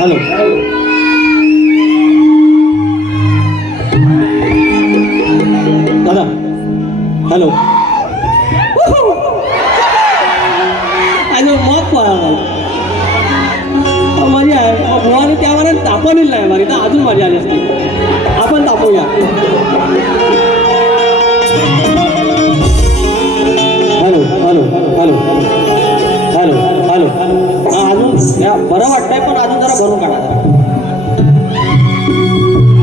Hello दादा hello आणि मग मजा आहे भुवाने त्यावर तापवलेलं नाही मारी तर अजून मजा आली असते. आपण तापवूया. Hello hello hello hello hello हा अजून या बरं वाटतंय पण अजून जरा भरून काढा.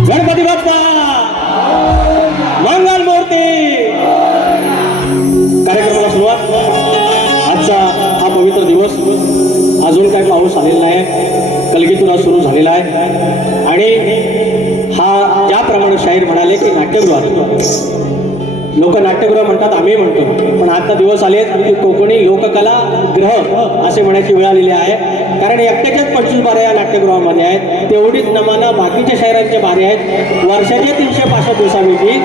गणपती बाप्पा मंगल मूर्ती. कार्यक्रमाला सुरुवात. आजचा हा पवित्र दिवस अजून काही पाऊस आलेला नाही. कलगीतुरा सुरू झालेला आहे आणि हा ज्याप्रमाणे शाहीर म्हणाले की नाट्यगृह लोक नाट्यगृह म्हणतात आम्ही म्हणतो पण आता दिवस आले की कोकणी लोककला ग्रह असे म्हणायची वेळ आलेली आहे. कारण एकट्याच्याच 25 बारे या नाट्यगृहामध्ये आहेत. तेवढीच नमाना बाकीच्या शाहिरांचे बारे आहेत. वर्षाचे 365 दिवसांपैकी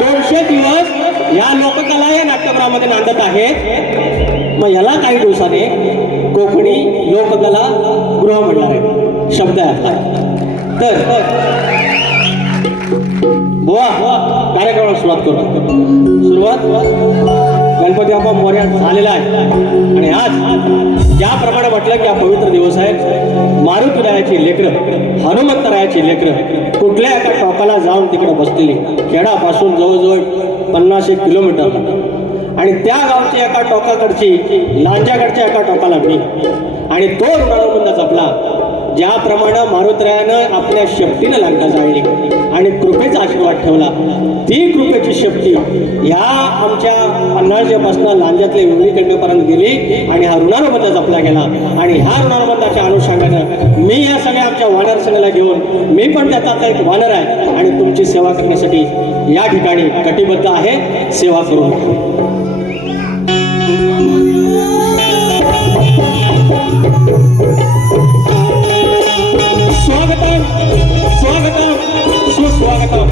200 दिवस या लोककला या नाट्यगृहामध्ये नांदत आहेत. मग याला काही दिवसाने कोकणी लोककला गृह म्हणणार आहे. शब्द आहे तर बुवा कार्यक्रमाला सुरुवात करू. सुरुवात गणपती बाप्पा मोरया झालेला आहे आणि आज ज्याप्रमाणे म्हटलं की हा पवित्र दिवस आहे. मारुतीरायाची लेकरं हनुमंतरायाची लेकरं कुठल्या एका टोकाला जाऊन तिकडे बसलेली. खेडापासून जवळजवळ 50-1 किलोमीटर आणि त्या गावच्या एका टोकाकडची लांजाकडच्या एका टोकाला मी आणि तो ऋणानुबंध जपला. ज्याप्रमाणे मारुतीरायानं आपल्या शक्तीनं लांडा जाळली आणि कृपेचा आशीर्वाद ठेवला. ती कृपेची शक्ती ह्या आमच्या पन्हाळजेपासून लांजातल्या वेवळीकडपर्यंत गेली आणि हा ऋणानुबंध जपला गेला. आणि ह्या ऋणानुबंधाच्या अनुषंगानं मी या सगळ्या आमच्या वानर संघाला घेऊन मी पण त्याचा एक वानर आहे आणि तुमची सेवा करण्यासाठी या ठिकाणी कटिबद्ध आहे. सेवा करू. स्वागतम स्वागतम सुस्वागतम.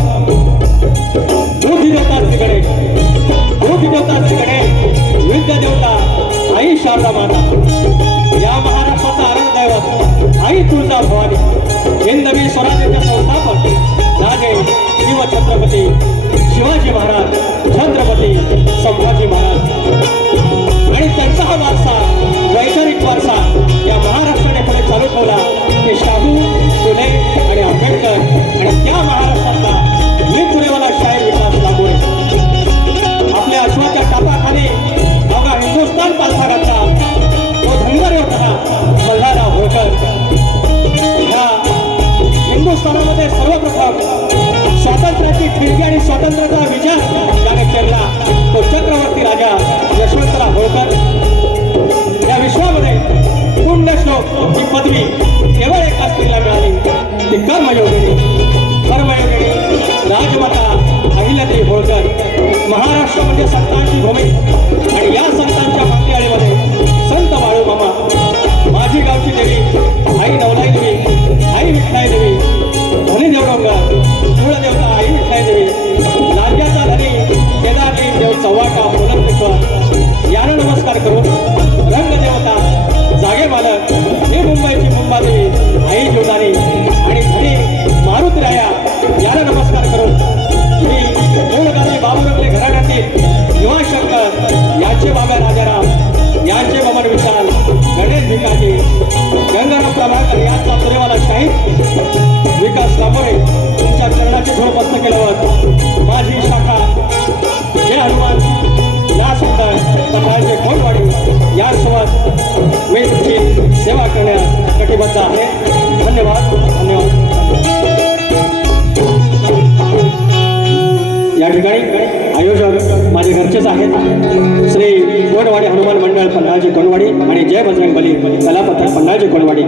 बुद्धिदेवता श्रीकडे बुद्धिदेवता श्रीकडे विद्या देवता आई शारदा माता या महाराष्ट्राचा आराध्य आई तुळजा भवानी हिंदवी स्वराज्याच्या संस्थापक राजे शिव छत्रपती शिवाजी महाराज छत्रपती संभाजी महाराज आणि त्यांचा हा वारसा वैचारिक वारसा या महाराष्ट्राने पुढे चालू ठेवला. ते शाहू फुले आणि आंबेडकर आणि त्या महाराष्ट्रातला पुरेवाला शाहीर विकास लागोरे आपल्या अश्वाच्या टापाखाली अवघा हिंदुस्थान पालथा घातला. तो धनगर योद्धा मल्हारराव होळकर ह्या हिंदुस्थानामध्ये सर्वप्रथम स्वातंत्र्याची खिडकी आणि स्वातंत्र्याचा विचार त्याने केला. तो चक्रवर्ती राजा यशवंतराव होळकर. या विश्वामध्ये पुण्यश्लोक ही पदवी केवळ एका स्त्रीला मिळाली. ती कर्मयोगिनी राजमाता अहिल्यादेवी होळकर. महाराष्ट्र म्हणजे संतांची भूमी आणि या संतांच्या मागणीमध्ये संत बाळू मामा माझी गावची देवी आई नवलाई देवी आई विठ्ठलाई देवी धनी देवडोंगर कुळदेवता आई विठ्ठलाई देवी लांजाचा धनी केदारदेव देव चव्हाटा पुनर्तेश्वर याला नमस्कार करून रंगदेवता जागे मालक हे मुंबईची मुंबादेवी आई जीवदानी आणि धनी मारुतीराया याला नमस्कार करून मी मूळगावी बाबुरगले घराण्यातील युवाशंकर यांचे बाबा राजाराम यांचे बाबा विशाल गणेश भिकाजी गंगाराम प्रभाकर यांचा पुरेवाला शाहीर विकास लांबोळे तुमच्या चरणाचे झोड बस्त केल्यावर माझी शाखा जय हनुमान या सुंदर पठाळचे कोणवाडी यासोबत मी तुमची सेवा करण्यास कटिबद्ध आहे. धन्यवाद धन्यवाद. या ठिकाणी आयोजक माझे घरचेच आहेत. श्री कोणवाडी हनुमान मंडळ पन्हाळजी कोणवाडी आणि जय बजरंगबली कलापत्र पन्हाळजी कोणवाडी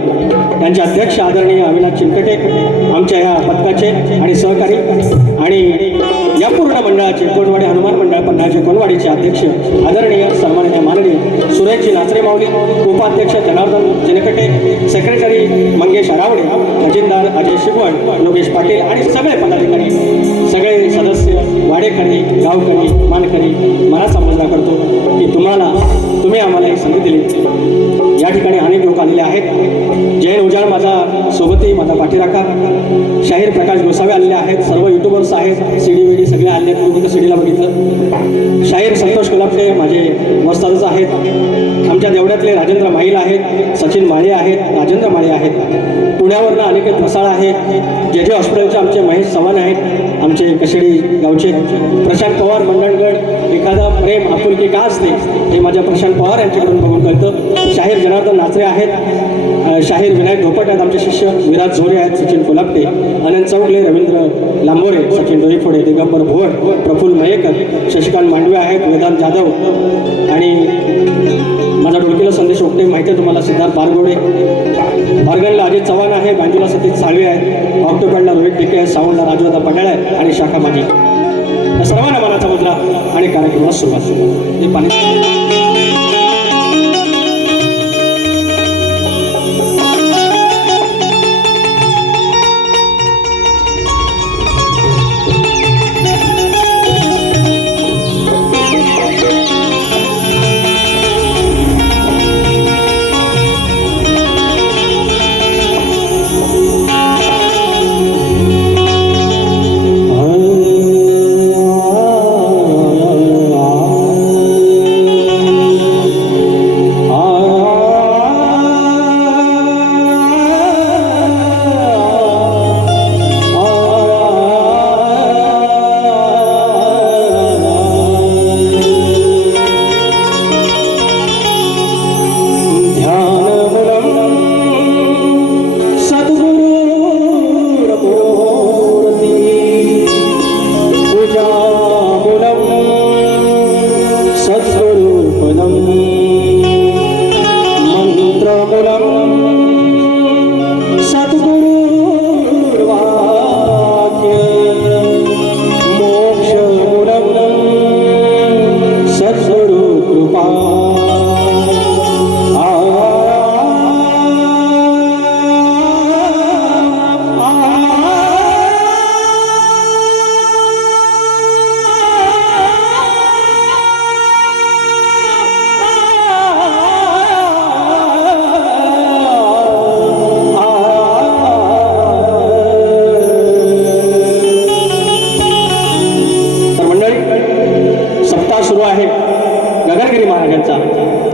यांचे अध्यक्ष आदरणीय अविनाश चिंकटे आमच्या ह्या पथकाचे आणि सहकारी आणि या पूर्ण मंडळाचे कोणवाडी हनुमान मंडळ पन्हाळजी कोणवाडीचे अध्यक्ष आदरणीय सन्माननीय माननीय सुरेशजी नाचरे माऊली उपाध्यक्ष जनार्दन जनकटे सेक्रेटरी मंगेश आरावडे खजिनदार अजय शिगवण योगेश पाटील आणि सगळे पदाधिकारी सगळे सदस्य वाडेकरी गावकरी मानकरी मला समजला करतो की तुम्ही आम्हाला एक संधी दिली. या ठिकाणी अनेक लोक आलेले आहेत. जैन उजाड माझा सोबतही माझा पाठीराखा. शाहीर प्रकाश गोसावे आलेले आहेत, सर्व युट्यूबर्स आहेत, सीडी विडी सगळे आले आहेत. तुम्ही सीडीला बघितलं. शाहीर संतोष कोल्हापटे माझे वस्तादच आहेत. आमच्या देवड्यातले राजेंद्र माईल आहेत, सचिन माळे आहेत, राजेंद्र माळे आहेत. पुण्यावरनं अनिकेत मसाळ आहे. जे जे हॉस्पिटलचे आमचे महेश चव्हाण आहेत, आमचे कशेडी गावचे. प्रशांत पवार मंडणगड, एखादा प्रेम आपुलकी का असते हे माझ्या प्रशांत पवार यांच्याकडून बघून कळतं. शाहीर जनार्दन नाचरे आहेत, शाहीर विनायक धोपट आहेत आमचे शिष्य. विराज झोरे आहेत, सचिन कोल्हापटे, अनंत चौगले, रवींद्र लांबोरे, सचिन डोईफोडे, दिगंबर भोवर, प्रफुल्ल मयेकर, शशिकांत मांडवे आहेत, वेदांत जाधव आणि माझा ढोलकीला संदेश ओकटे माहिती आहे तुम्हाला, सिद्धार्थ बारगोडे. ऑर्गनला अजित चव्हाण आहे, बांजूला सतीश साळवे आहे, ऑक्टोपॅडला रोहित टिके आहे, साऊंडला राजूदा पडाळ आहे आणि शाखा माझी. या सर्वांना मनाचा मुद्रा आणि कार्यक्रमाला सुरुवात. हे पाणी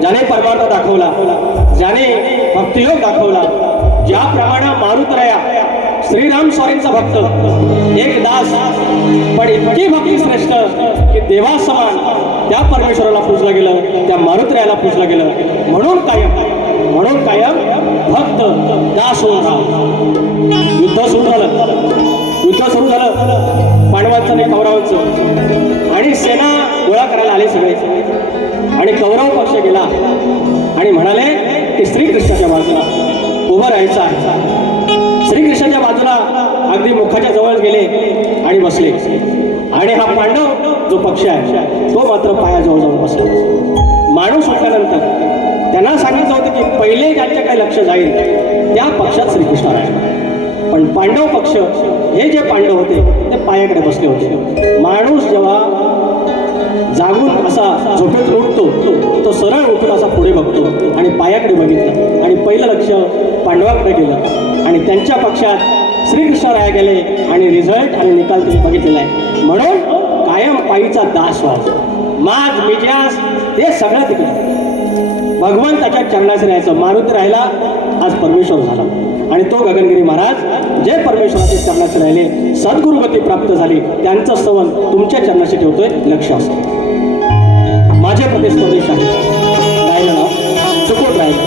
ज्याने परमार्थ दाखवला, ज्याने भक्तियोग दाखवला, ज्याप्रमाणे मारुतराया श्रीराम स्वामींचा भक्त, एक दास, पण इतकी भक्ती श्रेष्ठ की देवा समान त्या परमेश्वराला पूजलं गेलं, त्या मारुतरायाला पूजलं गेलं. म्हणून कायम भक्त दास होऊन राहा. युद्ध सुरू झालं पांडवांचं आणि कौरवांचं, आणि सेना गोळा करायला आले सगळे. आणि कौरव पक्ष गेला आणि म्हणाले की श्रीकृष्णाच्या बाजूला उभं राहायचं आहे. श्रीकृष्णाच्या बाजूला अगदी मुखाच्या जवळ गेले आणि बसले. आणि हा पांडव जो पक्ष आहे तो मात्र पायाजवळ जाऊन बसला. माणूस सुटल्यानंतर त्यांना सांगितलं होतं की पहिले ज्यांच्या काही लक्ष जाईल त्या पक्षात श्रीकृष्ण राहिले. पण पांडव पक्ष, हे जे पांडव होते ते पायाकडे बसले होते. माणूस जेव्हा जागून असा झोपेत उठतो तो सरळ उठून असा पुढे बघतो आणि पायाकडे बघितलं आणि पहिलं लक्ष पांडवाकडे गेलं आणि त्यांच्या पक्षात श्रीकृष्ण राया गेले आणि रिझल्ट आणि निकाल तुम्ही बघितलेला आहे. म्हणून कायम पायीचा दास व्हायचा. माज मिजाज ते सगळं तिकडे भगवंताच्या चरणात राहायचं. मारुती राहिला, आज परमेश्वर झाला. आणि तो गगनगिरी महाराज जे परमेश्वराच्या चरणात राहिले, सद्गुरुगती प्राप्त झाली, त्यांचं स्तवन तुमच्या चरणाशी ठेवतोय. लक्ष असतं. माझे प्रतिस्पर्धी आहे राहिलं नाव चुकून राहिलं.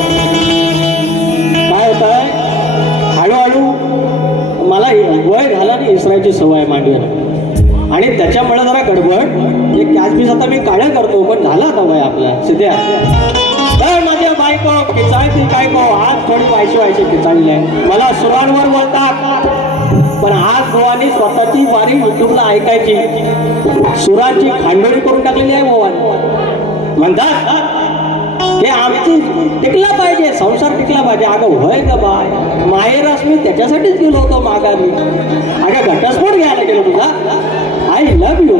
काय होत आहे, हळूहळू मला वय झाला आणि इसरायची सवय मांडवीला, आणि त्याच्यामुळे जरा गडबड. एक कॅच आता मी काळ्या करतो, पण झाला आता वय आपला सिद्ध्या. तर माझ्या बायको किचाळती काय को आज थोडी व्हायची किचाळली आहे. मला सुरांवर बोलतात, पण आज गोवानी स्वतःची वारी युट्यूबला ऐकायची, सुरांची खांडोळी करून टाकलेली आहे. गोवानी म्हणतात की आमची टिकला पाहिजे, संसार टिकला पाहिजे. अगं होय का बाय, माहेरास मी त्याच्यासाठीच गेलो होतो माघारी. अगं घटस्फोट घ्यायला गेलो तुझा. I love you.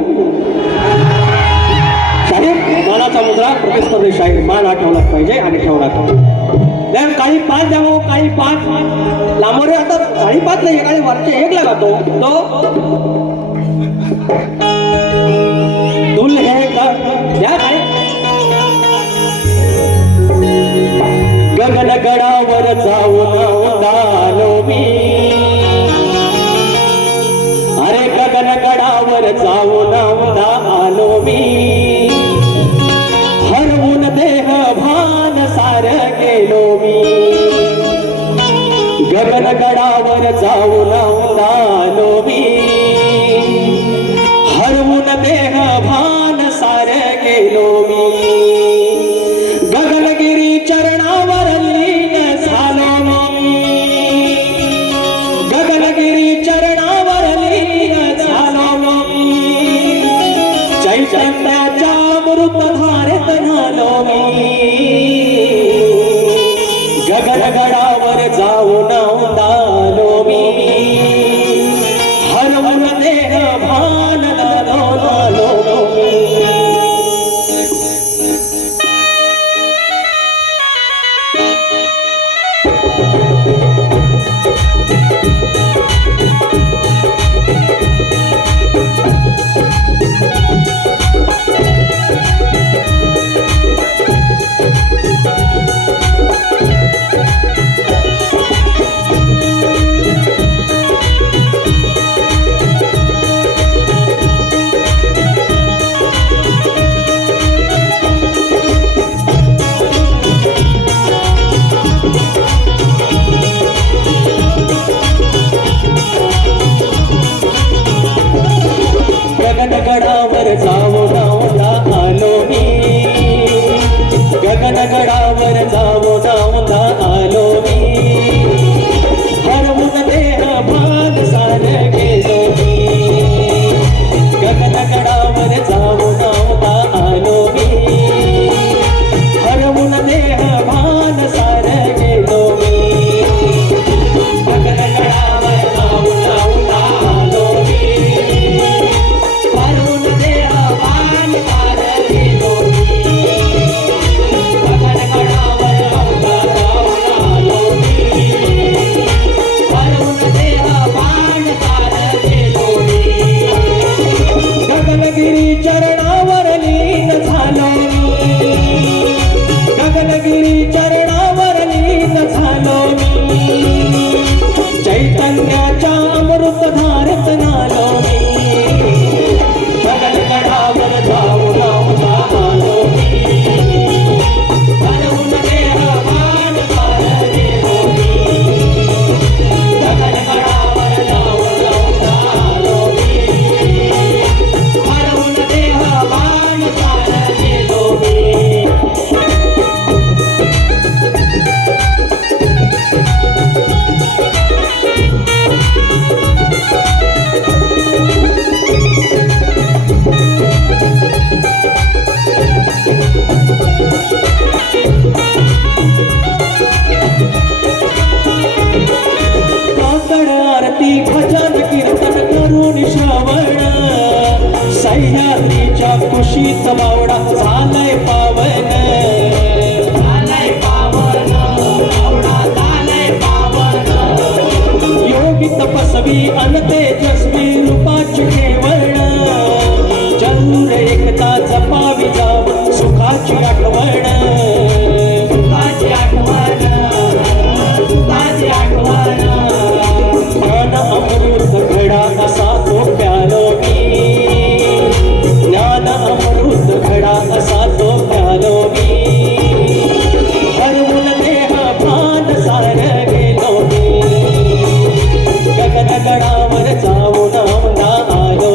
शाहीर मानाचा मुद्रा, प्रतिस्पर्धी शाहीर मान हा ठेवला पाहिजे आणि ठेवला. काळी 5 द्यावं, काळी 5 लांबोरे. आता साडेपाचला एक आणि वरचे एकला गातो तो दुल्हे का त्या काय गगन गडावर जाऊन उडालो मी अरे गगन गडावर जाऊन उडालो मी हरवून देह भान सार गेलो मी गगन गडावर जाऊन उडालो मी हरवून देह भान सार गेलो मी गगनगिरी चरणावर लीन झालो मी गगनगिरी चरणावर लीन झालो मी चैतन्याच्या अमृतधारेत न्हालो मी गगनगडावर जाऊन उडालो मी हरवून देह भान झालो मी गगनगडावर जाऊन आलो मी गगनगडावर जाऊन आलो मी हरवून देह भान सार गेलो मी गगनगडावर जाऊन आलो मी हरवून देह भान सार गेलो मी गगनगडावर जाऊन आलो मी गगनगिरी चरणावर लीन झालो गगनगिरी चरणावर लीन झालो चैतन्याच्या अमृतधारेत न्हालो गगनगडावर जाऊन आलो हरवून देह भान सार गेलो गगनगडावर जाऊन आलो हरवून देह भान सार गेलो आरती भजन कीर्तन करून श्रवण सह्याद्रीच्या कुशीत बावडा झालंय पावन बावडा झालंय पावन योगी तपस्वी अन तेजस्वी रूपाची ठेवण जरूर एकदा जपावी जाव सुखाची आठवण सुखाची आठवण सुखाची आठवण ज्ञान अमृत घडा असा तो प्यालो मी ज्ञान अमृत घडा असा तो प्यालो मी हरवून देह भान सार गेलो मी गगनगडावर जाऊन आलो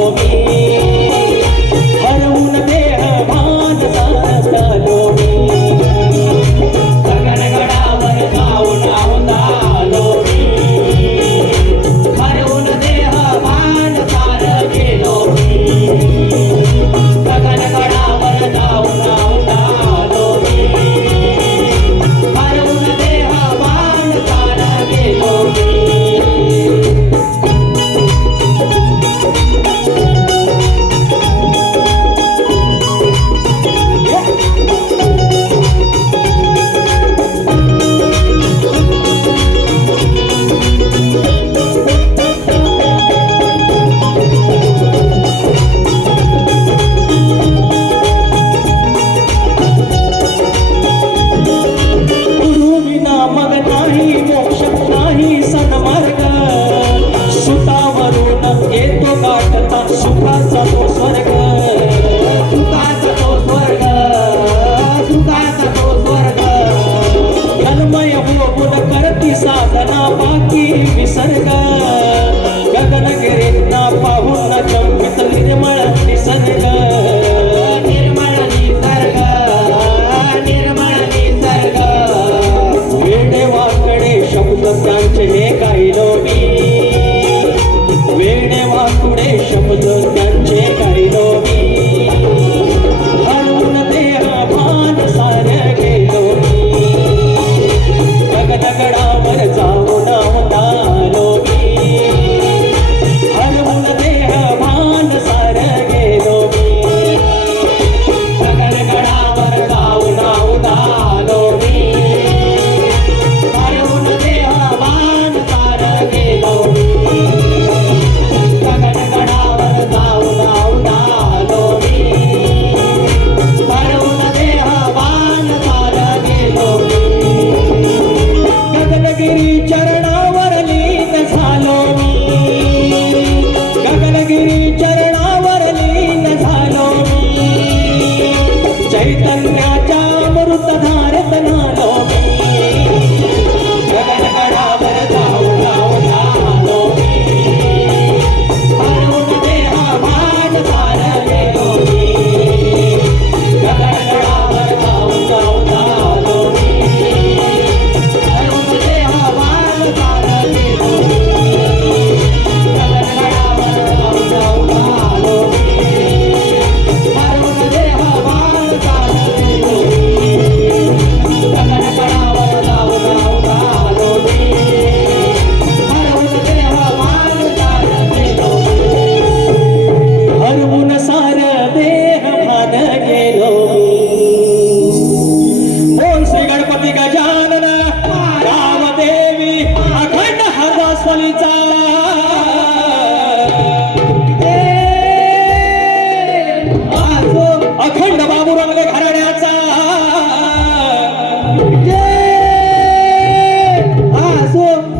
अखंड बाबूराव घराण्याचा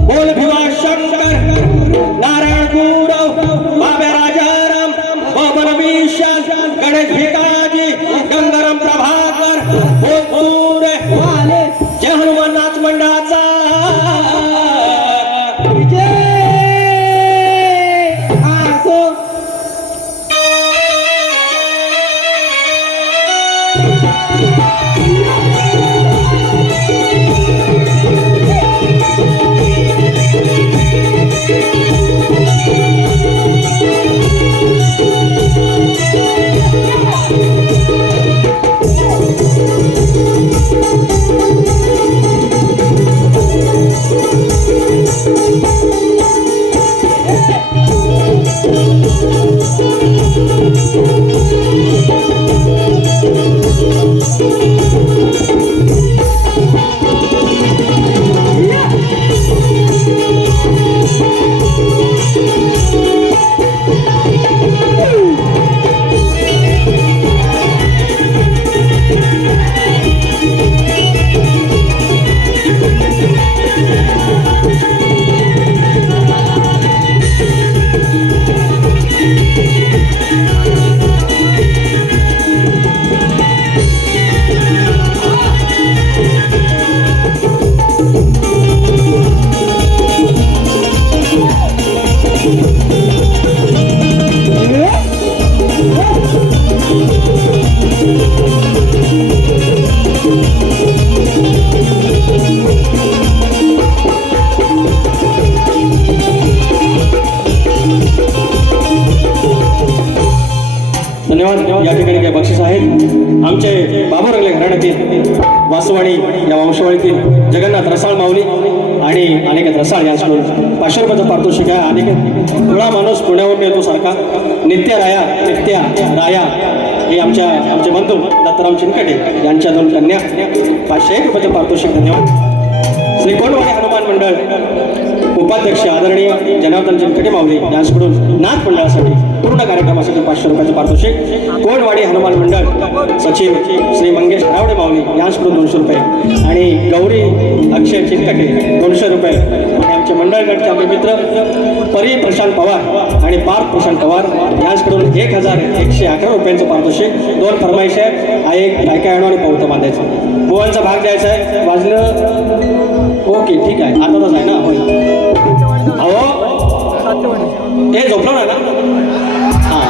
बोल भिवा शंकर नारायण गुरव बाबा राजाराम बबन विशाल गणेश भिकाजी गंगाराम प्रभाकर बोलपुरे जय हनुमान नाच मंडळाचा धन्यवाद. या ठिकाणी काही बक्षीस आहेत. आमचे बाबूरावले घराण्यातील वासवाणी या वंशावळीतील जगन्नाथ रसाळ माऊली आणि अनेक रसाळ यांच्याकडून 500 रुपयाचं पारितोषिक आहे. अनेक थोडा माणूस पुण्यावरून येतो सारखा. नित्या राया हे आमचे बंधू दत्तराम चिनकटे यांच्या 2 कन्या 501 रुपयाचं पारितोषिक. धन्यवाद. श्री कोंडवाडी हनुमान मंडळ उपाध्यक्ष आदरणीय जनार्दन चिनकटे माऊली यांच्याकडून नाथ मंडळासाठी पूर्ण कार्यक्रमासाठी 500 रुपयाचं पारितोषिक. कोंडवाडी हनुमान मंडळ सचिव श्री मंगेश रावडे माऊली यांच्याकडून 200 रुपये आणि गौरी अक्षय चिनकटे 200 रुपये आणि आमचे मंडळगडचे आमचे मित्र परी प्रशांत पवार आणि पार्थ प्रशांत पवार यांच्याकडून 1111 रुपयांचं पारितोषिक. 2 फरमाईश आहे. एक काय आणून आणि पौत बांधायचं. बुवांचा भाग द्यायचा आहे. वाजलं ओके ठीक आहे. आता तसं आहे ना. अहो ते झोपलो ना. हां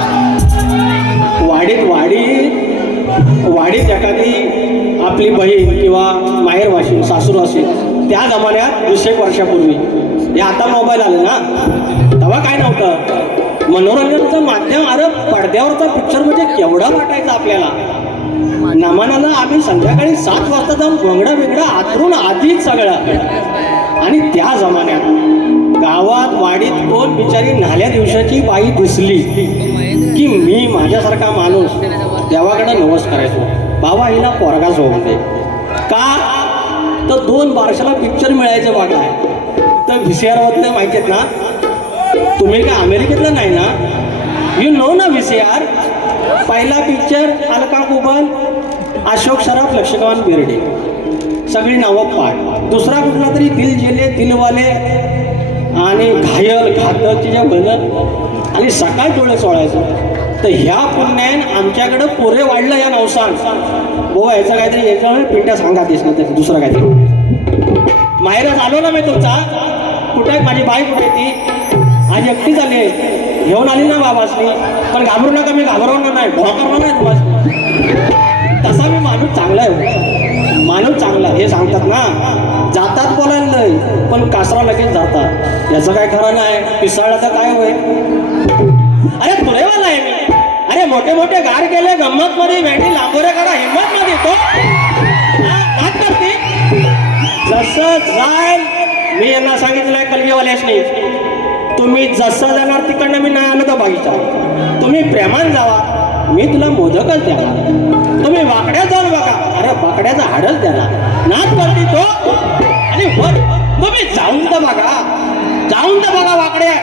वाडीत एखादी आपली बहीण किंवा माहेर वाशीन सासूर असेल त्या जमान्यात 200 वर्षापूर्वी हे आता मोबाईल आले ना तेव्हा काय नव्हतं. मनोरंजनाचं माध्यम. अरे पडद्यावरचा पिक्चर म्हणजे केवढा वाटायचा आपल्याला. नमानाला आम्ही संध्याकाळी 7 वाजता जाऊन वेगळा आतरून आधीच सगळं. आणि त्या जमान्यात गावात वाडीत कोण बिचारी न्हाल्या दिवसाची बाई दिसली की मी माझ्यासारखा माणूस देवाकडे नवस करायचो. बाबा हिला पोरगा सोडून दे. का तर 2 बारशाला पिक्चर मिळायचे बघा. तर VCR मधले माहिती आहेत ना. तुम्ही काय अमेरिकेतलं नाही ना. यू नो ना VCR. पहिला पिक्चर अलका कुबल, अशोक सराफ, लक्ष्मण बेर्डे सगळी नावं पाठ. दुसरा कुठला तरी दिल जेले दिलवाले आणि घायल घातकची जे भलं आणि सकाळ डोळे चोळायचं. तर ह्या पुण्यान आमच्याकडं पुरे वाढलं या नवसान. हो ह्याचं काहीतरी याच्यामुळे पिंट्या सांगा दिसलं तरी दुसरं काहीतरी. माहेरच आलो ना मी तुमचा. कुठे माझी बाई कुठे ती आज एकटी झाली घेऊन आली ना बाबासनी. पण घाबरू नका. मी घाबरवणार नाही. भोकरणार नाही तुम्हाला. तसा मी माणूस चांगला आहे. माणूस चांगला हे सांगतात ना. जातात बोलायला नाही पण कासरा लगेच जातात. याचं काय खरं नाही. पिसाळलं तर काय होय. अरे तुरेवाला आहे मी. अरे मोठे मोठे गार केले गंमत मध्ये भेटी लांबोरे करा हिंमत मध्ये तो करते. जसं जाईल मी यांना सांगितलंय कलगीवाल्यासनी तुम्ही जसं जाणार तिकडनं मी नाही आलो तर बघितला. तुम्ही प्रेमान जावा मी तुला मोदकच देणार. तुम्ही वाकड्यात जाऊन बघा. अरे वाकड्याचा हाडच देणार. नाच करते तो. आणि तुम्ही जाऊन तर बघा जाऊन तर बघा वाकड्या.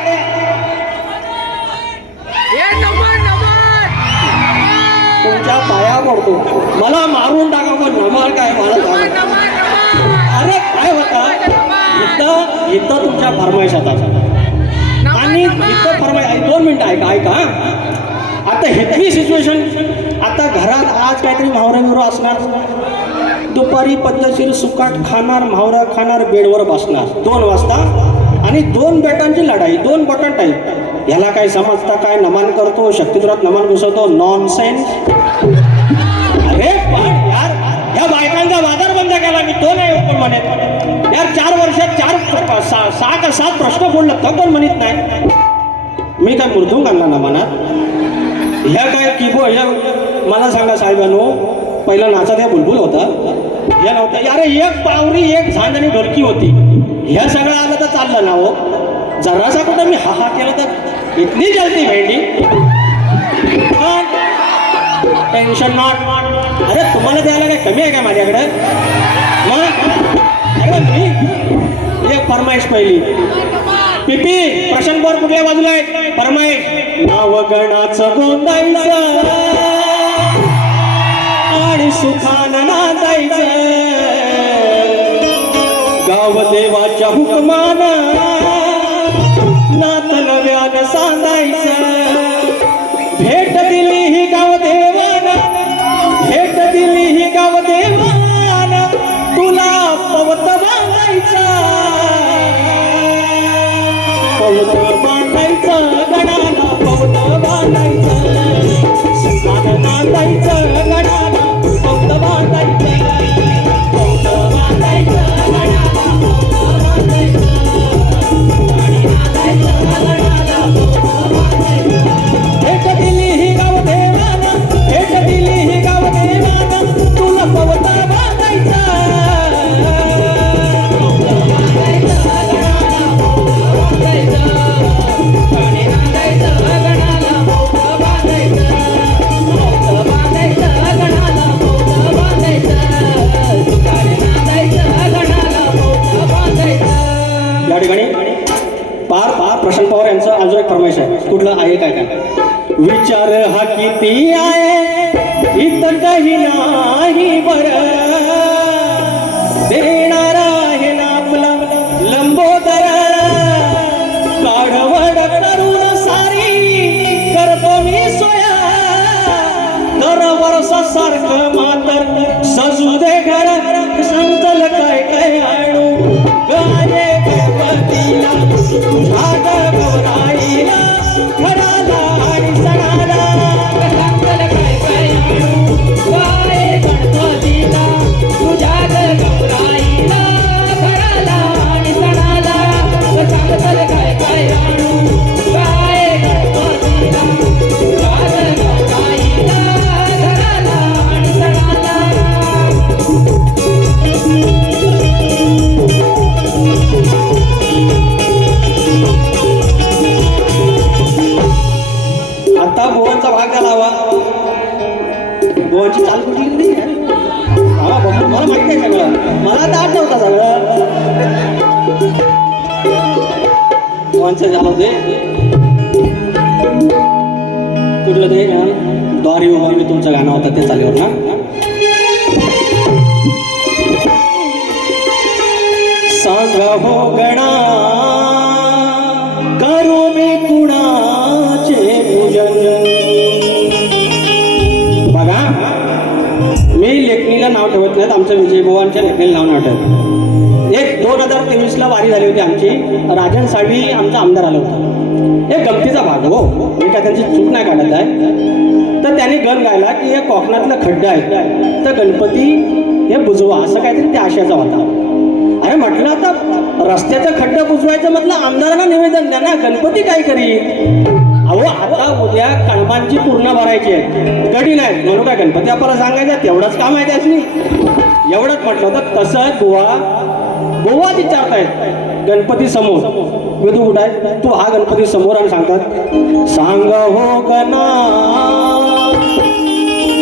तुमच्या पाया पडतो, मला मारून टाका पण नमळ काय मला सांगा. अरे काय होता इथं इथं तुमच्या फरमाईश आता आणि इथं फरमाईश 2 मिनिटं ऐका. आता इथली सिच्युएशन, आता घरात आज काहीतरी म्हावरा असणार, दुपारी पद्धतशीर सुकाट खाणार, म्हावरा खाणार, बेडवर बसणार 2 वाजता आणि 2 बेटांची लढाई, 2 बटन टाईप. ह्याला काय समजता काय, नमन करतो, शक्तिद्रात नमन घुसवतो, नॉनसेन्स. अरे पण यार ह्या बायकांचा बाजार बंद केला मी, तो नाही कोण म्हणत यार. 4 वर्षात 6 का 7 प्रश्न बोललं तर कोण म्हणत नाही. मी काय मृदूंग आणला ना मनात ह्या काय किबो ह्या. मला सांगा साहेबांनो, पहिला नाचा त्या बुलबुल होता, हे नव्हतं. अरे एक पावरी, एक झांज आणि ढोलकी होती. ह्या सगळं आलं तर चाललं ना हो. जरासा कुठं मी हा केलं तर इतनी जलती भेंडी. Tension not. अरे तुम्हाला द्यायला काय कमी आहे का माझ्याकडे मग. अरे मी एक फरमाईश पहिली पिपी प्रशांत बोर कुठल्या बाजूला आहे फरमाईश. नावगणाचं गोंदायचं आणि सुखानं नाचायचं, गाव देवाच्या हुकमानं नात नव्यानं सांगायचं. भेट दिली ही गाव देवानं, भेट दिली ही गाव देवानं, तुला पवत बांधायचं, पवत बांधायचं गणाला, पवत बांधायचं, सुखानं नाचायचं गणाला, पवत बांधायचं, पवत बांधायचं गणाला, पवत बांधायचं, गाणी नाचायचं गणाला, पवत बांधायचं. भेट दिली ही गाव देवानं, भेट दिली ही गाव देवानं, तुला पवत बांधायचं, पवत बांधायचं गणाला, पवत बांधायचं, गाणी नाचायचं गणाला, पवत बांधायचं, पवत बांधायचं गणाला, पवत बांधायचं, गाणी नाचायचं गणाला, पवत बांधायचं. या ठिकाणी पार प्रशांत पवार यांचं अजून एक फरमाईश आहे. कुठलं आहे काय काय. विचार हा किती आहे इथं काही नाही बरं, देणार आहे ना आपला लंबोदर, काढवड करून सारी करतो मी सोया, दर वर्षासारखं मातर सजू दे घर, सांगतल काय काय आणू गाणे गणपतीला, तुझ्या गौराईला, घराला आणि सणाला, सांगतल काय काय आणू गाणे गणपतीला, तुझ्या गौराईला, घराला आणि सणाला, सांगतल काय काय आणू गाणे गणपतीला, तुझ्या गौराईला, घराला आणि सणाला. आता बोवांचा भाग झाला हवा. बोवांची चाल कुठली नाही हा बघू, मला माहिती आहे सगळं, मला तर आठवतं सगळं. बोवांचं झालं ते कुठलं ते द्वारी उभारणी तुमचं गाणं होतं ते चालेवर ना. सांगा हो गणा करू मी कुणाचे पूजन. बघा मी लेखणीला नाव ठेवत नाहीत, आमच्या विजयभवांच्या लेखणीला नाव नाही ठेवत. एक 2023ला वारी झाली होती आमची, राजन साळवी आमचा आमदार आला होता. एक गमतीचा भाग हो, मी काय त्यांची चूक नाही काढत आहे. तर त्यांनी गण गायला की हे कोकणातलं खड्डं आहे तर गणपती हे बुजवा, असं काहीतरी त्या आशयाचा होता. अरे म्हटलं आता रस्त्याचं खड्डं बुजवायचं म्हटलं आमदारांना निवेदन द्या ना, गणपती काय करी. अहो आता उद्या कणबांची पूर्ण भरायची आहे, गडी नाही म्हणून काय गणपती आपल्याला सांगायचं तेवढंच काम आहे त्याची, एवढंच म्हटलं होतं. तसं गोवा विचारतायत गणपती समोर, मी तू कुठं आहे, तू हा गणपती समोर आणि सांगतात सांग हो गणा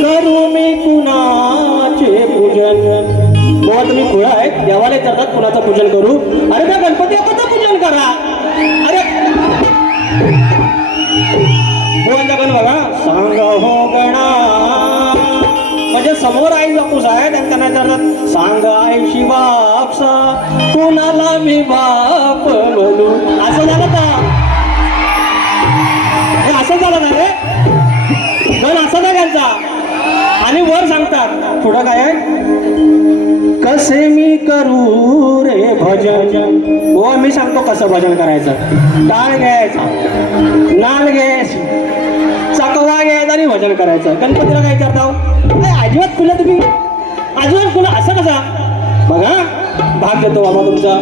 करू मी कुणाचे पूजन. गोवा तुम्ही खुळा आहेत, देवाला विचारतात कुणाचं पूजन करू. अरे त्या गणपती आपण पूजन करा, बाप म्हणू. असं झालं का? हे असं झालं ना रे, गण असा ना त्यांचा. आणि वर सांगतात पुढं काय आहे, कसे मी करू रे भजन. हो मी सांगतो कसं भजन करायचं. टाळ घ्यायचा, नाल घ्यायची, चकवा घ्यायचा आणि भजन करायचं. गणपतीला काय करता अजिबात फुलं तुम्ही, अजिबात फुलं असं कसा. बघा भाग देतो बाबा तुमचा.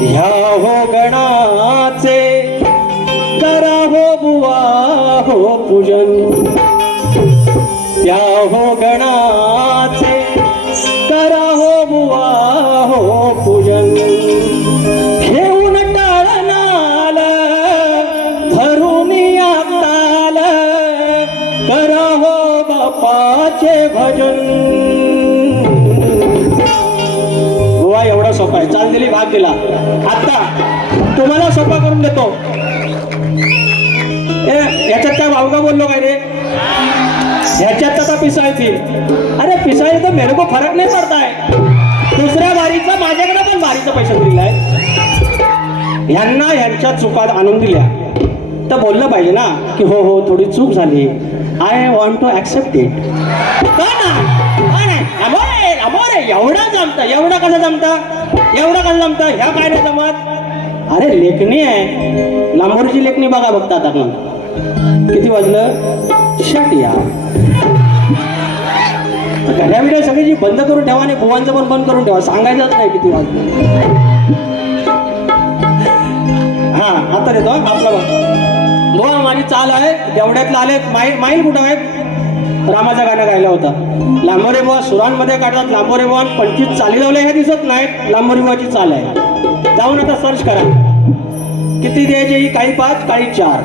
ह्या हो गणाचे करा हो बुवा हो पूजन. त्या हो गणाचे करा हो बुवा हो पूजन. घेऊन टाळनाल धरून ताल करा हो बापाचे भजन. बुवा एवढा सोपा आहे. चाल दिली भाग दिला. आता तुम्हाला सोपा करून देतो. याच्यात काय भावगा बोललो काय रे, ह्याच्यात आता पिसाळती. अरे पिसाळी तर मेरे को फरक नाही पडता है. दुसऱ्या बारीचा माझ्याकडे पण बारीचा पैसा दिलाय. ह्यांना ह्यांच्या चुकात आणून दिल्या तर बोललं पाहिजे ना की हो हो थोडी चूक झाली. I want to accept it. का नाही एवढा जमता, एवढा कसं जमता, एवढा कसं जमता, ह्या काय नाही जमत. अरे लेखणी आहे, लांबोरची लेखणी बघा बघता आता. किती वाजलं शट या. घड्या बिड्या सगळी जी बंद करून ठेवा आणि बुवांचं पण बंद करून ठेवा. सांगायचंच नाही किती वाजलं. हा आता देतो आपला बुवा. माझी चाल आहे तेवढ्यातला आले. माईल कुठं आहेत. रामाचा गाणं गायला होता. लांबोरे बुवा सुरांमध्ये काढतात. लांबोरे बुवा 25 चाली लावले हे दिसत नाहीत. लांबोरे बुवाची चाल आहे. जाऊन आता सर्च करा किती द्यायचे. ही काही 5 काही 4.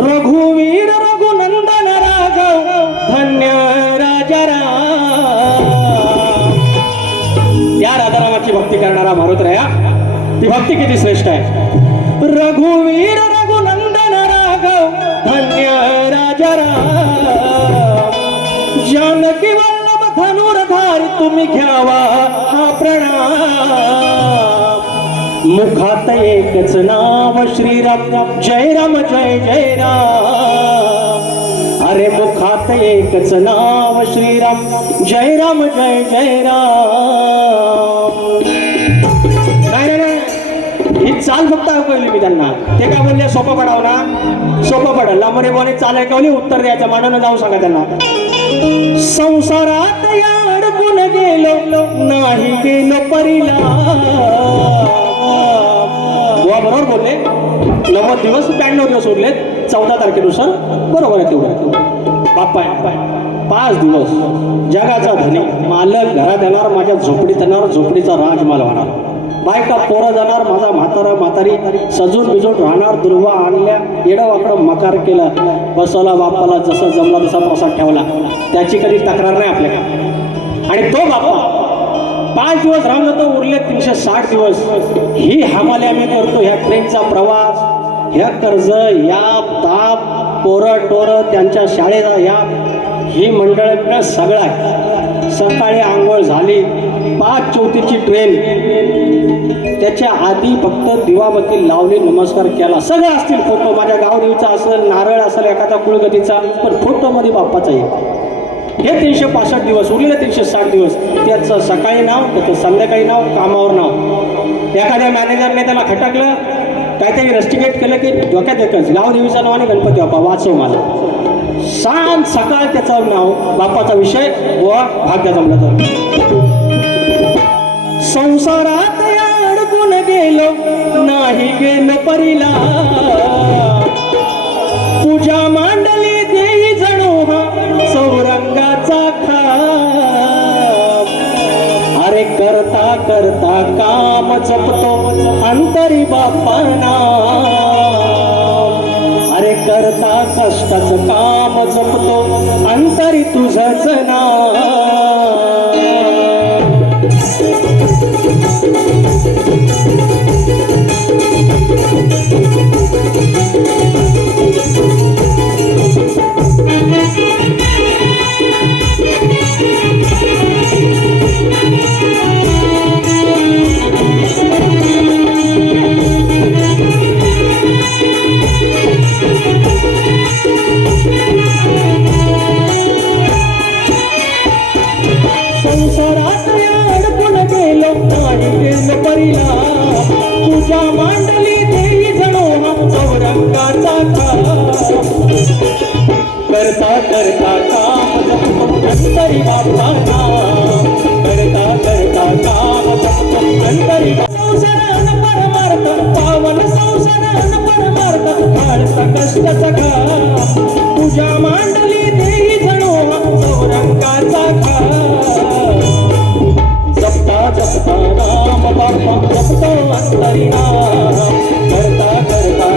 रघुवीर रघुनंदन राघव धन्य राजा राम. या राधारामाची भक्ती करणारा मारुत राया. ती भक्ती किती श्रेष्ठ आहे. रघुवीर रघुनंदन राघव धन्य राजा राम. जानकी वल्लभ धनुर्धार तुम्ही घ्यावा हा प्रणाम. मुखात एकच नाव श्रीराम जय राम जय जय राम. अरे मुखात एकच नाव श्रीराम जय राम जय जय राम. नाही नाही ही चाल फक्त ऐकवली मी त्यांना. ते काय बोलले सोपं पडावं ना, सोपं पडलं. लांबरे बोने चाल ऐकवली, उत्तर द्यायचं. मानानं जाऊ सांगा त्यांना. संसारात या अडकून गेलो नाही गेलो परीला. बरोबर बोलले. 90 दिवस 92 दिवस उरलेत. 14 तारखेनुसार बरोबर आहे तेवढं. बाप्पा 5 दिवस जगाचा धनी मालक घरात येणार. माझ्या झोपडीत येणार. झोपडीचा राजमाल होणार. बायका पोरं जाणार. माझा म्हातारा म्हातारी सजून बिजून राहणार. दुर्वा आणल्या येडं वाकडं मकार केलं. बसवला बाप्पाला जसं जमला तसा प्रसाद ठेवला. त्याची कधी तक्रार नाही आपल्याकडे. आणि तो बाप्पा 5 दिवस राहून जातो. उरले 360 दिवस. ही हमाली आम्ही करतो. ह्या ट्रेनचा प्रवास, ह्या कर्ज, या ताप, पोरं टोरं त्यांच्या शाळेचा या ही मंडळ सगळं आहे. सकाळी आंघोळ झाली. 5:34ची ट्रेन. त्याच्या आधी फक्त दिवाबत्ती लावली, नमस्कार केला. सगळं असतील फोटो. माझ्या गावदेवीचा असेल, नारळ असेल, एखादा कुळगतीचा, पण फोटोमध्ये बाप्पाचा आहे. हे 365 दिवस उरलेले 360 दिवस. त्याचं सकाळी नाव, त्याचं संध्याकाळी नाव, कामावर नाव. एखाद्या मॅनेजरने त्याला खटकलं, काहीतरी रस्टिकेट केलं की डोक्यात एकच गावदेवीचं नाव आणि गणपती बाप्पा वाचव मला. सांग सकाळ त्याचं नाव, बाप्पाचा विषय व भाग्य जमलं तर. संसारात अडकून गेलो नाही गेलो परीला. पूजा मांडली देई जणू हा चौरंगाचा खाप. अरे करता करता काम जपतो अंतरी बाप्पाना. अरे करता कष्टाचं काम जपतो अंतरी तुझंच नाव. संसारात अडकून गेलो नाही प्रेम परिला तुझ्या मांडली देई जणू हा चौरंगाचा करता करता काम जपतो अंतरी बापाना करता करता काम जपतो अंतरी संसारान परमार्थ पावन संसारान परमार्थ काढता कष्टाचा घा तुझ्या मांडली देई जणू हा चौरंगाचा जपता जपता नाम बापा जपतो अंतरी नाम करता करता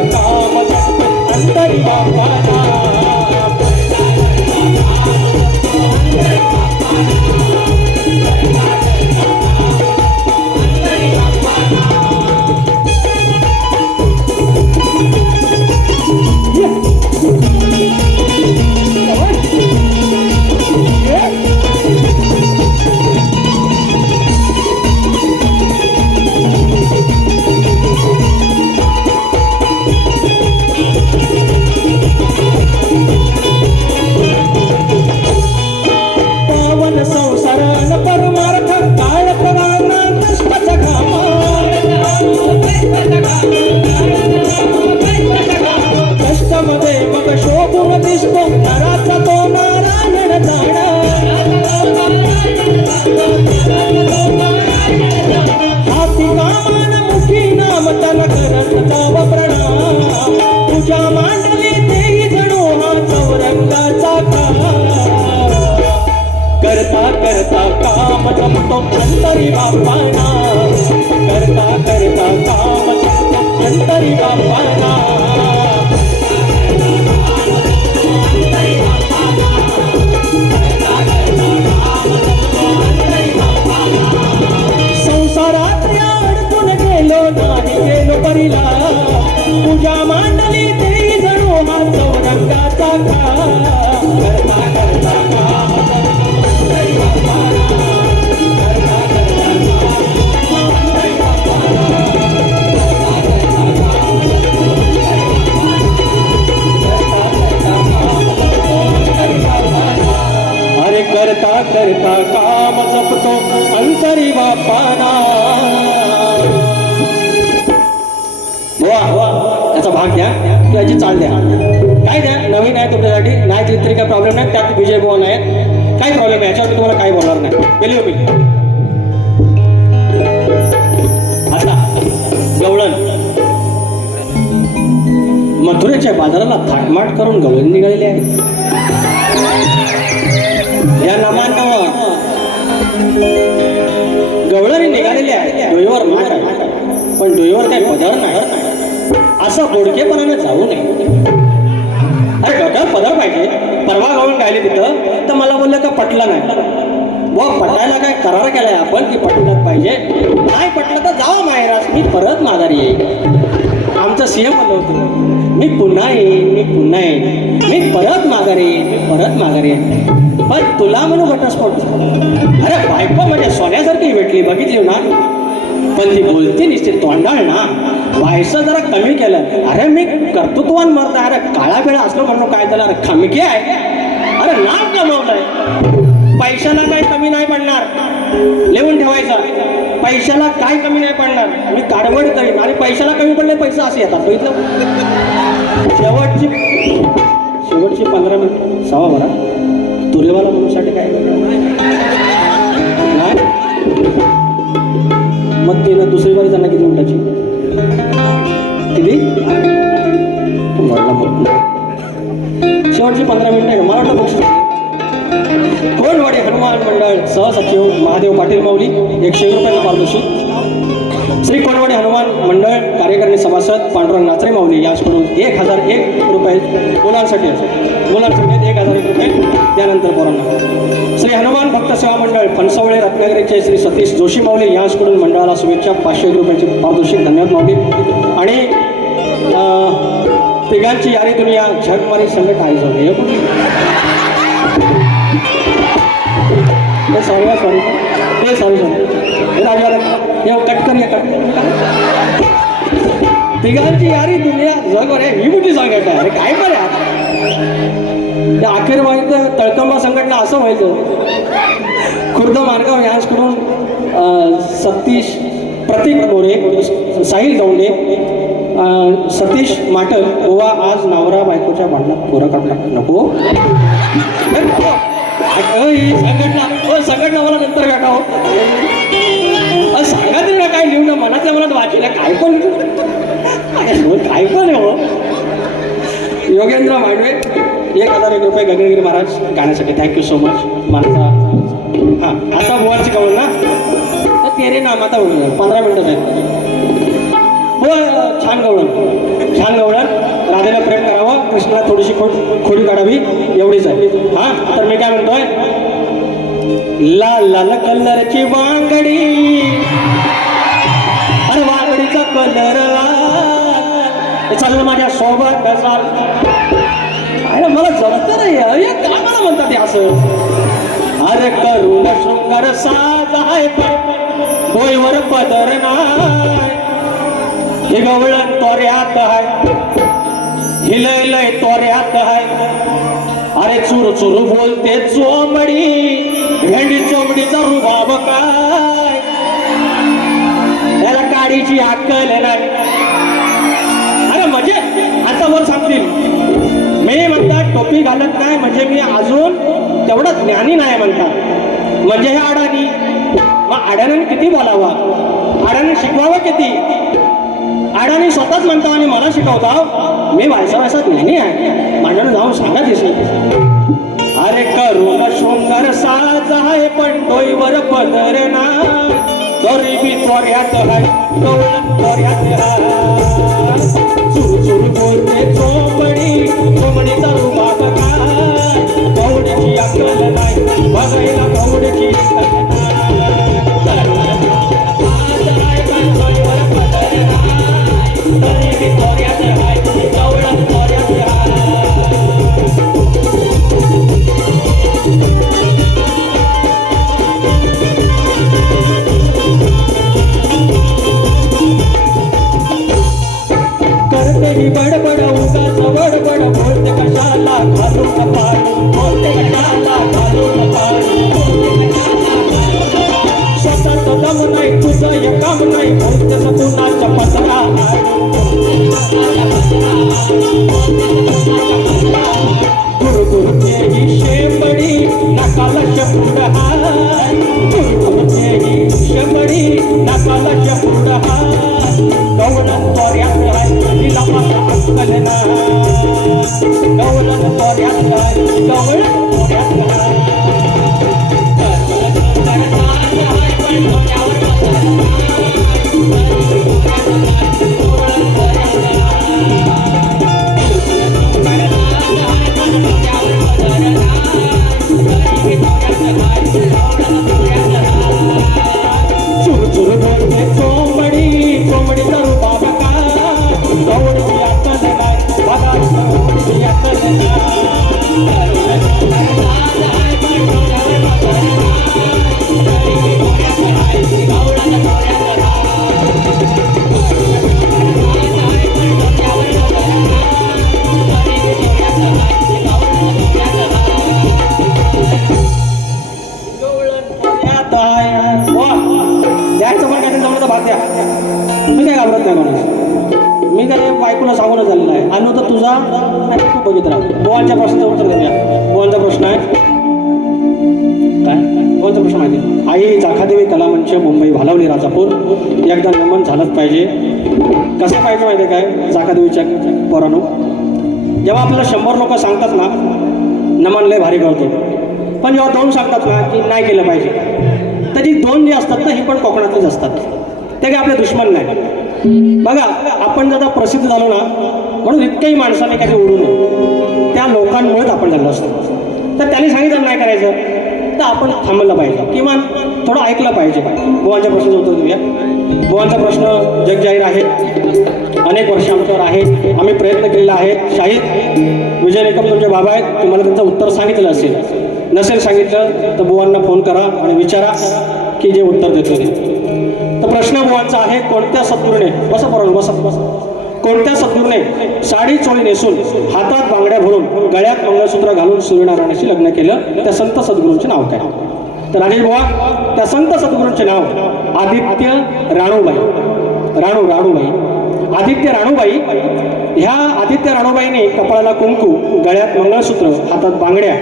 काम जपतो अंतरी बापाना अंतरी बापाना करता करता काम अंतरी बापाना संसारात अडकून गेलो नाही गेलो परिला तुझ्या मांडली देई जणू हा चौरंगाचा करता करता काम अंतरी बापाना करता करता काम जपतो अंतरी बापाना वा याचा भाग द्या याची चाल द्या काय द्या नवीन आहे तुमच्यासाठी नाही दिली तरी काय प्रॉब्लेम नाही त्यात विजय भवन आहे काही प्रॉब्लेम आहे याच्यावर तुम्हाला काही बोलणार नाही बिलीव मी आता गवळण मथुरेच्या बाजाराला थाटमाट करून गवळण निघालेले आहे या नामांना गवळणी निघालेली आहे डोईवर माठ आहे पण डोईवर काही पदर नाही असं बोडकेपणाने जाऊ नये अरे गटर पदर पाहिजे परवा गवळण गायले तिथं तर मला बोललं का पटलं नाही व पटायला काय करार केलाय आपण की पटलं पाहिजे नाही पटलं तर जावं माहेरास मी परत माघारी येईल आमचं सीएम म्हणलं होतं मी पुन्हा येईन मी परत माघारी येईन पण तुला म्हणू घटस्फोट अरे बायको म्हणजे सोन्यासारखी भेटली बघितली ना पण ती बोलती निश्चित तोंडाळ ना व्हायचं जरा कमी केलं अरे मी कर्तृत्वान मरता अरे काळा बेळा असलो म्हणून काय झालं अरे खमकी आहे अरे नाव कमवलंय पैशाला काही कमी नाही पडणार लिहून ठेवायचं पैशाला काय कमी नाही पडणार मी कारवड करीन आणि पैशाला कमी पडले पैसा असे येतात बघितलं शेवटची 15 मिनिट सवा भरा तुरेवाला म्हणूसाठी काय नाही मग तिनं दुसरी बारी जाणार किती मिनिटाची किती शेवटची 15 मिनिटं आहे मला वाटतं बघू कोणवाडी हनुमान मंडळ सहसचिव महादेव पाटील माऊली 101 रुपयांना पारितोषिक श्री कोणवाडी हनुमान मंडळ कार्यकारिणी सभासद पांडुरंग नाचरे माऊली याचकडून 1001 रुपये मुलांसाठी 1001 रुपये त्यानंतर पोरांना श्री हनुमान भक्त सेवा मंडळ फणसवळे रत्नागिरीचे श्री सतीश जोशी माऊली याचकडून मंडळाला शुभेच्छा 501 रुपयांची पारितोषिक धन्यवाद माऊली आणि तिघांची यारी दुनिया झगमारी संघट आहे सॉरी तिघांची यारी दुनिया जगभर आहे ही मोठी संघटना आहे काय बरं त्या अखेर व्हायचं तळकंबा संघटना असं व्हायचं खुर्द मार्गाव यांसकडून सतीश प्रतीक मोरे, साहिल दौंडे, सतीश माटल गोवा आज नवरा बायकोच्या भांडणात पोरं काढला नको संघटना मला नंतर का हो सांगा तरी ना काय लिहून ना मनातल्या मनात वाचलं काय पण आहे हो. योगेंद्र मांडवे 1001 रुपये गगनगिरी महाराज गाण्यासाठी थँक्यू सो मच. माझा हां आता बुवाची कवळ ना तर तेरे नाम आता 15 मिनटं आहेत हो. छान गवळण राधेला प्रेम करावं, कृष्णाला थोडीशी खोडी काढावी एवढीच आहे. हां तर मी काय म्हणतोय, लाल लाल कलरची बांगडी, अरे बांगडीचा कलर चाल माझ्या सोबत चाल. अरे मला जमत नाही काय मला म्हणतात ते असं. अरे करून शृंगार साज आहे होईवर पदर नाही, हे गवळण तोऱ्यात आहे, हिलय तोऱ्यात आहे. अरे चूर चूर बोलते चोमडी, भेंडी चोमडीचा रुबाब काय, त्याला काडीची अक्कल नाही. अरे म्हणजे आता वर सांगतील मी म्हणतात टोपी घालत नाही म्हणजे मी अजून तेवढा ज्ञानी नाही म्हणतात. म्हणजे हे अडाणी, मग अडाण्याने किती बोलावा, अडाणी शिकवावं किती. अडाणी स्वतःच म्हणता आणि मला शिकवता मी वायसा ज्ञानी आहे, माझ्यानं जाऊन सांगा दिसली. अरे करून शृंगार साज आहे पण डोईवर पदर ना, तरी मी त्वऱ्यात आहे त्वऱ्यात चुर चुर बोलते चोमडी, चोमडीचा रुबाब काय, गौडची अक्कल नाही बघायला गौडची अक्कल नाही. तरी मी त्वऱ्यात आहे त्वऱ्यात करते बडबड उगाच बडबड, बोलते कशाला घालून पाणी, बोलते कशाला घालून पाणी. स्वतःच दम नाही तुझं हे काम नाही, बोलतेस कुणाच्या पत्रा. गुरुगुरुचे ही शेंबडी नकाला शपुड हाय, गुरुगुरुचे ही शेंबडी नकाला शपुड हाय. गवळण तोऱ्यात राय तिला माझा अक्कल नाही, गवळण तोऱ्यात राय गवळण तोऱ्यात राय. चुर चुर बोलते चोमडी, चोमडीचा रुबाब काय, गवळची अक्कल नाही बघा गवळची अक्कल नाही. द्यायचं पण काय जमलं तर भाग द्या, मी काय घाबरत नाही माणूस. मी काय बायकोला सांगूनच झालेलं आहे, आणू तर तुझा नाही तू बघित राहा. बोवांच्या प्रश्नाचं उत्तर देऊया. बोवांचा प्रश्न आहे काय, बोवांचा प्रश्न माहिती. आई जाखादेवी कलामंच मुंबई भालावली राजापूर, एकदा नमन झालंच पाहिजे. कसं पाहिजे माहिती आहे काय, जाखादेवीच्या पोरानो जेव्हा आपल्याला 100 लोक सांगतात ना नमन लय भारी करतो, पण जेव्हा 2 सांगतात ना की नाही केलं पाहिजे, तर जी 2 जी असतात ना ही पण कोकणातलेच असतात, ते काय आपले दुश्मन नाही. बघा आपण जर प्रसिद्ध झालो ना म्हणून इतक्याही माणसाने काही ओढू नये, त्या लोकांमुळेच आपण झालो असतो. तर त्यांनी सांगितलं नाही करायचं तर आपण थांबलं पाहिजे, किंवा थोडं ऐकलं पाहिजे. बुवांच्या प्रश्नाचं उत्तर देऊया. बुवांचा प्रश्न जगजाहीर आहे, अनेक वर्ष आमच्यावर आहे, आम्ही प्रयत्न केलेला आहे. शाहीद विजय निकम तुमचे बाबा आहेत, तुम्हाला त्यांचं उत्तर सांगितलं असेल, नसेल सांगितलं तर बुवांना फोन करा आणि विचारा की जे उत्तर देतो ते. तर प्रश्न बुवांचा आहे, कोणत्या सद्गुरूने बसा बरोबर बसा कोणत्या सद्गुरूने साडी चोळी नेसून हातात बांगड्या भरून गळ्यात मंगळसूत्र घालून सूर्यनारायणाशी लग्न केलं, त्या संत सद्गुरूंचे नाव काय. तर राजेश बुवा, त्या संत सद्गुरूंचे नाव आदित्य राणूबाई. राणूबाई आदित्य राणूबाई. ह्या आदित्य राणूबाईने कपाळाला कुंकू, गळ्यात मंगळसूत्र, हातात बांगड्या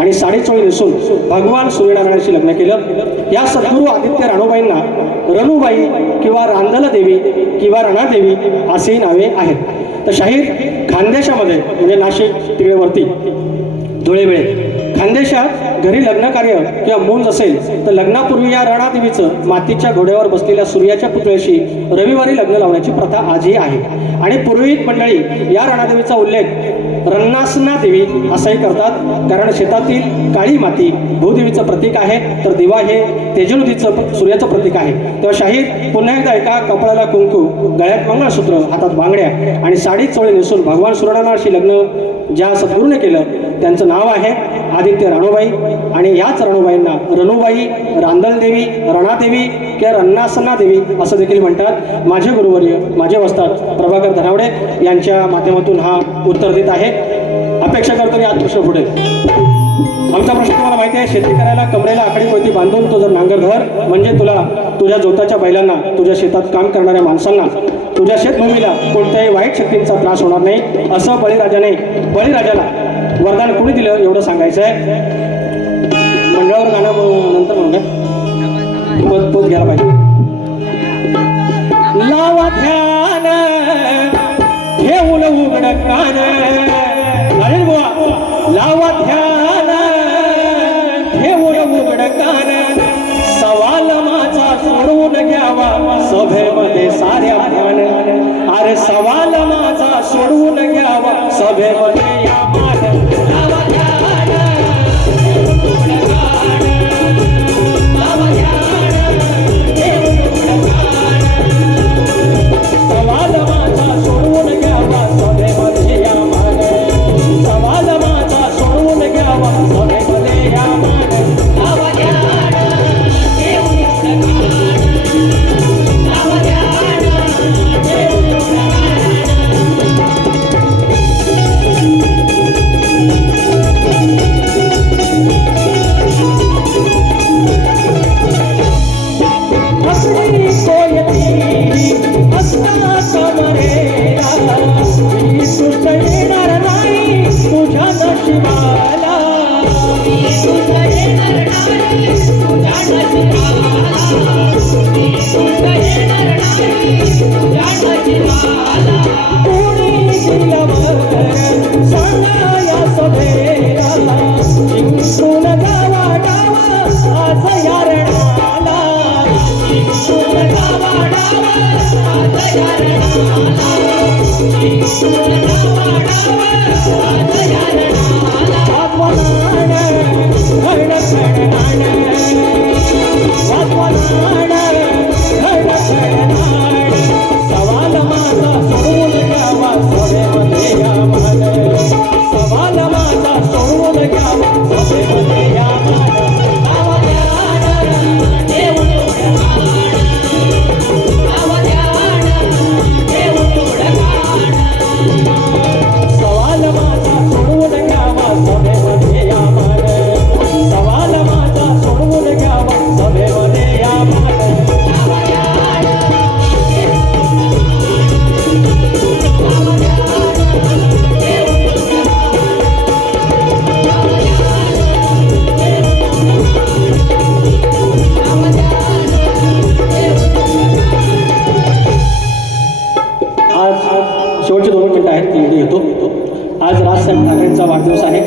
आणि साडीचोळी नेसून भगवान सूर्यनारायणाशी लग्न केलं. या सद्गुरू आदित्य राणूबाईंना रणूबाई किंवा रांदल देवी किंवा रणादेवी अशी नावे आहेत. तर शाहीर खानदेशामध्ये म्हणजे नाशिक तिकडे वरती धुळेवेळे खानदेशात घरी लग्न कार्य किंवा मूंज असेल तर लग्नापूर्वी या रणादेवीचं मातीच्या घोड्यावर बसलेल्या सूर्याच्या पुतळ्याशी रविवारी लग्न लावण्याची प्रथा आजही आहे. आणि पूर्वीत मंडळी या रणादेवीचा उल्लेख रन्नासना देवी असंही करतात, कारण शेतातील काळी माती भूदेवीचं प्रतीक आहे, तर दिवा हे तेजोनदीचं सूर्याचं प्रतीक आहे. तेव्हा शाहीर पुन्हा एकदा एका कपाळाला कुंकू, गळ्यात मंगळसूत्र, हातात बांगड्या आणि साडी चोळी नेसून भगवान सूर्यनारायणाशी लग्न ज्या सद्गुरूने केलं त्यांचं नाव आहे आदित्य राणूबाई. आणि याच राणूबाईंना रणूबाई, रांदलदेवी, रणादेवी किंवा रन्नासना देवी असं देखील म्हणतात. माझे गुरुवर्य, माझे वस्ताद प्रभाकर धनावडे यांच्या माध्यमातून हा उत्तर देत आहे. अपेक्षा करतो की आज प्रश्न पुढे. आमचा प्रश्न तुम्हाला माहिती आहे, शेती करायला कमरेला आकडी कोयती बांधून तो जर नांगर धर म्हणजे तुला तुझ्या जोताच्या बैलांना, तुझ्या शेतात काम करणाऱ्या माणसांना, तुझ्या शेतभूमीला कोणत्याही वाईट शक्तींचा त्रास होणार नाही असं बळीराजाला वरदान कोणी दिलं एवढं सांगायचं आहे. मंडळावर गाणं नंतर म्हणून पोत घ्यायला पाहिजे. लावा ध्यान ठेवून उघड कान, अरे बुवा लावा ध्यान ठेवून उघड कान, सवाल माझा सोडवून घ्यावा सभेमध्ये साऱ्या मान. अरे सवाल माझा सोडवून घ्यावा सभेमध्ये या मान. लावा ध्यान ठेवून उघड कान, लावा ध्यान ठेवून उघड कान, सवाल माझा सोडवून घ्यावा सभेमध्ये या मान. सवाल माझा सोडवून घ्यावा सभेमध्ये या मान. लावा ध्यान ठेवून उघड कान, लावा ध्यान ठेवून उघड कान. हसणी सोयती असता समरेला, मी सुद्धा येणार नाही तुझ्या नशिबाला. मी सुद्धा येणार नाही तुझ्या नशिबाला. मी सुद्धा येणार नाही तुझ्या नशिबाला. कोणी गेल्यावर सांगा या सभेला, जिंकून गावा गावा आज या रणाला. जिंकून गावा गावा आज या रणाला. जिंकून गावा गावा आज या रणाला. वाजवणान घड घडणान, वाजवणान घड घडणान, सवाल माझा सोडवून घ्यावा सभेमध्ये या मान. सवाल माझा सोडवून घ्यावा सभेमध्ये या मान. लावा ध्यान ठेवून उघड कान, लावा ध्यान ठेवून उघड कान, सवाल माझा सोडवून घ्यावा सभेमध्ये या मान. सवाल माझा सोडवून घ्यावा सभेमध्ये या मान. लावा ध्यान आज शेवटचे 2 मिनिटं आहेत ती इथे घेतो. आज राजसाहेब ठाकरेंचा वाढदिवस आहे.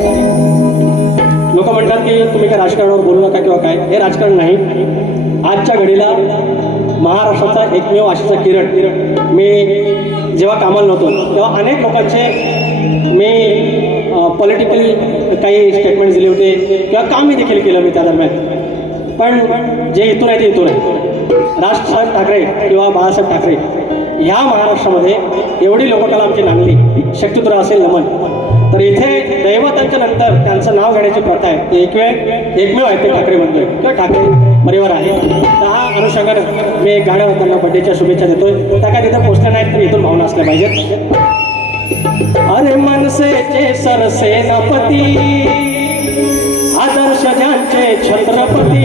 लोक म्हणतात की तुम्ही काय राजकारणावर बोलू नका किंवा काय, हे राजकारण नाही. आजच्या घडीला महाराष्ट्राचा एकमेव आशेचा किरण. मी जेव्हा कामाला नव्हतो तेव्हा अनेक लोकांचे मी पॉलिटिकल काही स्टेटमेंट दिले होते किंवा कामही देखील केलं मी त्या दरम्यान. पण जे इथून आहे ते इथून आहे. राजसाहेब ठाकरे किंवा बाळासाहेब ठाकरे ह्या महाराष्ट्रामध्ये एवढी लोककला आमची नांदली, शक्तितुरा असेल नमन. तर इथे दैवतांच्या नंतर त्यांचं नाव घेण्याची प्रथा आहे. एकमेव आहे ते ठाकरे मंदिर किंवा ठाकरे परिवार आहे. तर हा अनुषंगानं मी एक गाणं त्यांना बड्डेच्या शुभेच्छा देतोय. त्या काय तिथे पोचल्या नाहीत तर इथून भावना असल्या पाहिजेत. अरे मनसेचे सरसेनापती, आदर्श ज्यांचे छत्रपती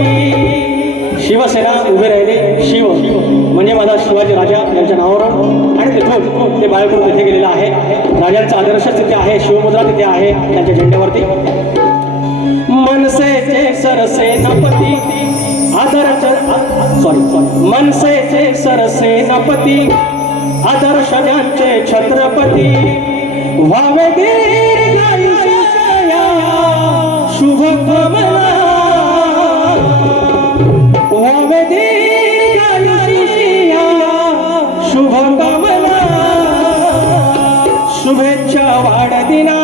शिवसेना उभे राहिले शिव म्हणजे माझा शिवाजी राजा यांच्या नावावर आणि तिथून ते बाळकडून तिथे गेलेलं आहे राजांचा आदर्श तिथे आहे शिवमुद्रा तिथे आहे त्यांच्या झेंड्यावरती मनसेचे सरसेनापती आदर्श मनसेचे सरसेनापती आदर्श ज्यांचे छत्रपती व्हावे दीर्घायुष्या शुभ कामना व्हावे दीर्घायुष्या शुभ कामना शुभेच्छा वाढदिना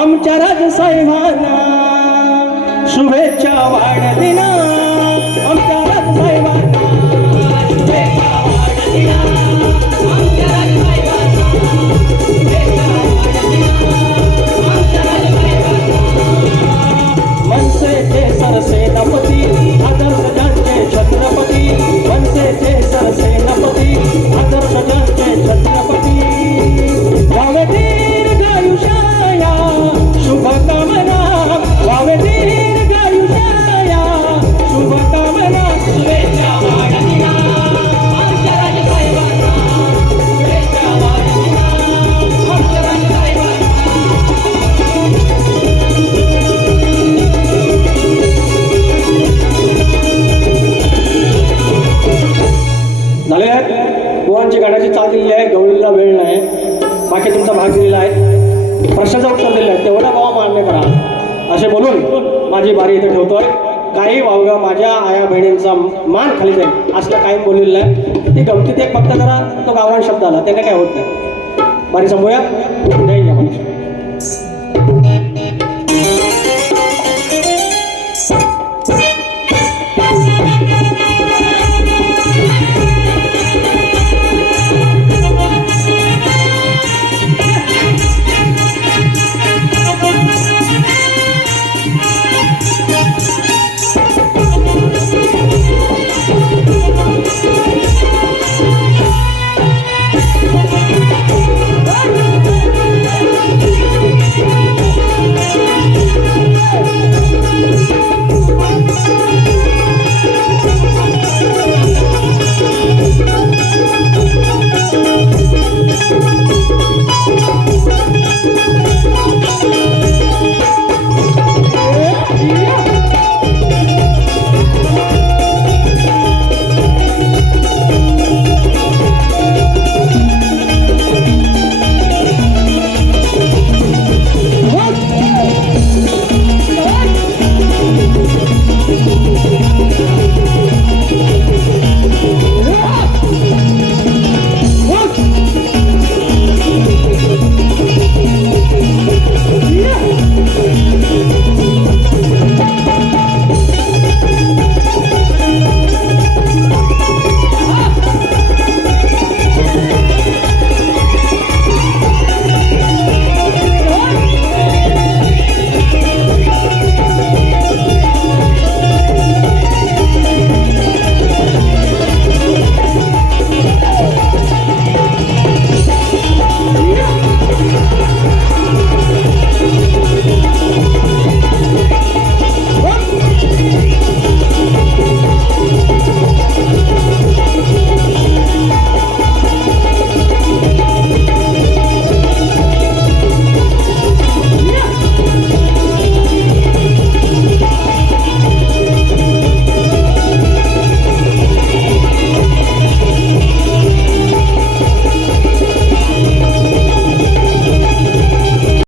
आमच्या राजसाहेबांना शुभेच्छा वाढदिना आमच्या राजसाहेबांना शुभेच्छा वाढदिना आमच्या राजसाहेबांना शुभेच्छा वाढदिना आमच्या राजसाहेबांना मनसेचे सरसेनापती आदर्श ज्यांचे छत्रपती मनसेचे सरसेनापती आदर्श ज्यांचे छत्रपती व्हावे दीर्घायुष्या शुभकामना व्हावे दीर्घायुष्या शुभकामना शुभेच्छा वाढदिना आमच्या राजसाहेबांना शुभेच्छा वाढदिना आमच्या राजसाहेबांना झाले आहेत पोहांची गाण्याची चाल दिलेली आहे गवळीला वेळ नाही बाकी तुमचा भाग दिलेला आहे प्रश्नाचं उत्तर दिलेलं आहे तेवढा भावा मान्य करा असे बोलून माझी बारी इथे ठेवतोय काही वावगा माझ्या आया बहिणींचा मान खाली जाईल असलं काही बोललेलं आहे ती गमतीत एक फक्त जरा तो गावरान शब्द आला त्याने काय होत नाही बारी संभूया नाही